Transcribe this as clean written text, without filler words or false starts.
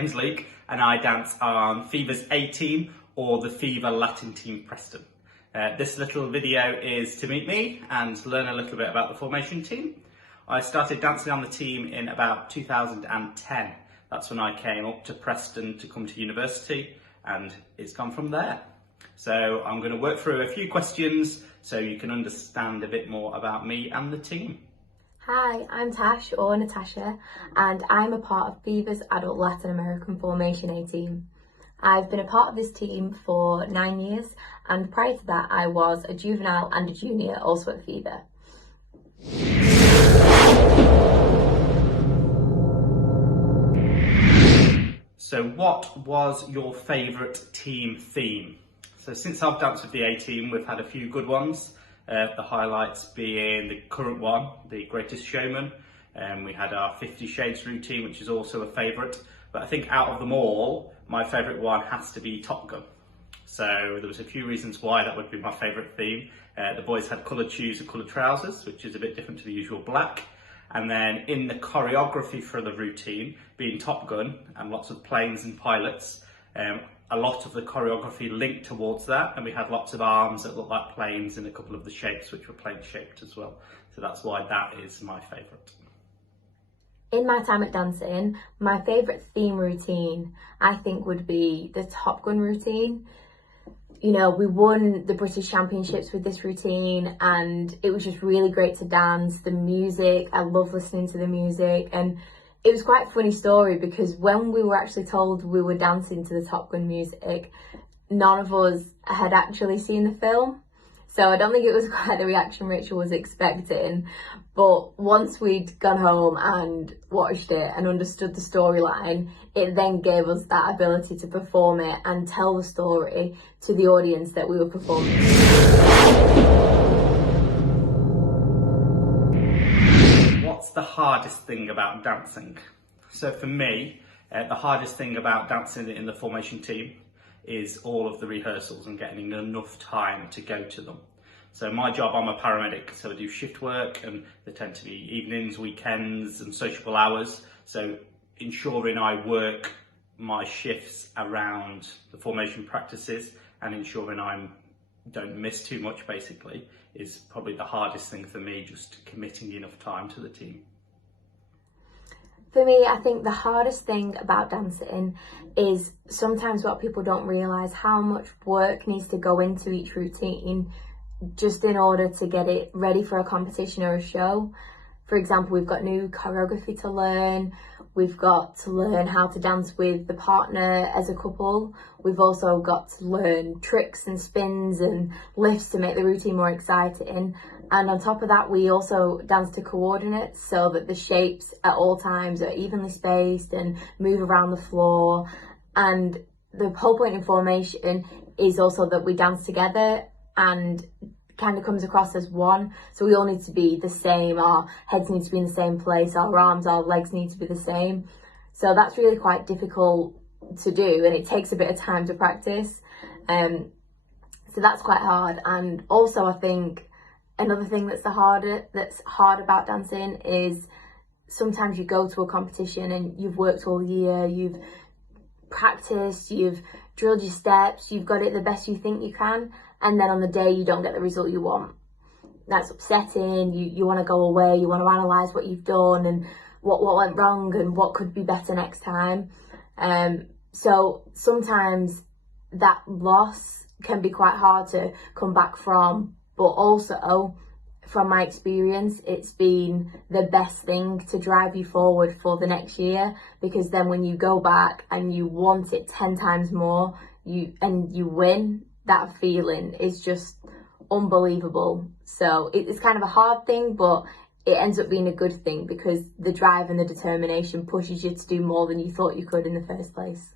name's Luke and I dance on Fever's A team or the Fever Latin team Preston. This little video is to meet me and learn a little bit about the formation team. I started dancing on the team in about 2010. That's when I came up to Preston to come to university, and it's gone from there. So I'm going to work through a few questions so you can understand a bit more about me and the team. Hi, I'm Tash, or Natasha, and I'm a part of Fever's Adult Latin American Formation A team. I've been a part of this team for 9 years, and prior to that I was a juvenile and a junior also at Fever. So what was your favourite team theme? So since I've danced with the A team, we've had a few good ones. The highlights being the current one, The Greatest Showman. We had our 50 Shades routine, which is also a favourite. But I think out of them all, my favourite one has to be Top Gun. So there was a few reasons why that would be my favourite theme. The boys had coloured shoes and coloured trousers, which is a bit different to the usual black. And then in the choreography for the routine, being Top Gun and lots of planes and pilots, a lot of the choreography linked towards that, and we had lots of arms that looked like planes and a couple of the shapes which were plane shaped as well. So that's why that is my favourite. In my time at dancing, my favourite theme routine I think would be the Top Gun routine. You know, we won the British Championships with this routine and it was just really great to dance. The music, I love listening to the music, and it was quite a funny story because when we were actually told we were dancing to the Top Gun music, none of us had actually seen the film. So I don't think it was quite the reaction Rachel was expecting. But once we'd gone home and watched it and understood the storyline, it then gave us that ability to perform it and tell the story to the audience that we were performing. What's the hardest thing about dancing? So for me, the hardest thing about dancing in the formation team is all of the rehearsals and getting enough time to go to them. So my job, I'm a paramedic, so I do shift work and there tend to be evenings, weekends and sociable hours. So ensuring I work my shifts around the formation practices and ensuring I don't miss too much basically is probably the hardest thing for me, just committing enough time to the team. For me, I think the hardest thing about dancing is sometimes what people don't realise how much work needs to go into each routine just in order to get it ready for a competition or a show. For example, we've got new choreography to learn. We've got to learn how to dance with the partner as a couple. We've also got to learn tricks and spins and lifts to make the routine more exciting. And on top of that, we also dance to coordinates so that the shapes at all times are evenly spaced and move around the floor. And the whole point in formation is also that we dance together and kind of comes across as one. So we all need to be the same, our heads need to be in the same place, our arms, our legs need to be the same. So that's really quite difficult to do and it takes a bit of time to practice. So that's quite hard. And also I think another thing that's hard about dancing is sometimes you go to a competition and you've worked all year, you've practiced, you've drilled your steps, you've got it the best you think you can, and then on the day you don't get the result you want. That's upsetting. You want to go away, you want to analyse what you've done and what went wrong and what could be better next time. So sometimes that loss can be quite hard to come back from, but also from my experience, it's been the best thing to drive you forward for the next year, because then when you go back and you want it 10 times more, you win, that feeling is just unbelievable. So it's kind of a hard thing, but it ends up being a good thing because the drive and the determination pushes you to do more than you thought you could in the first place.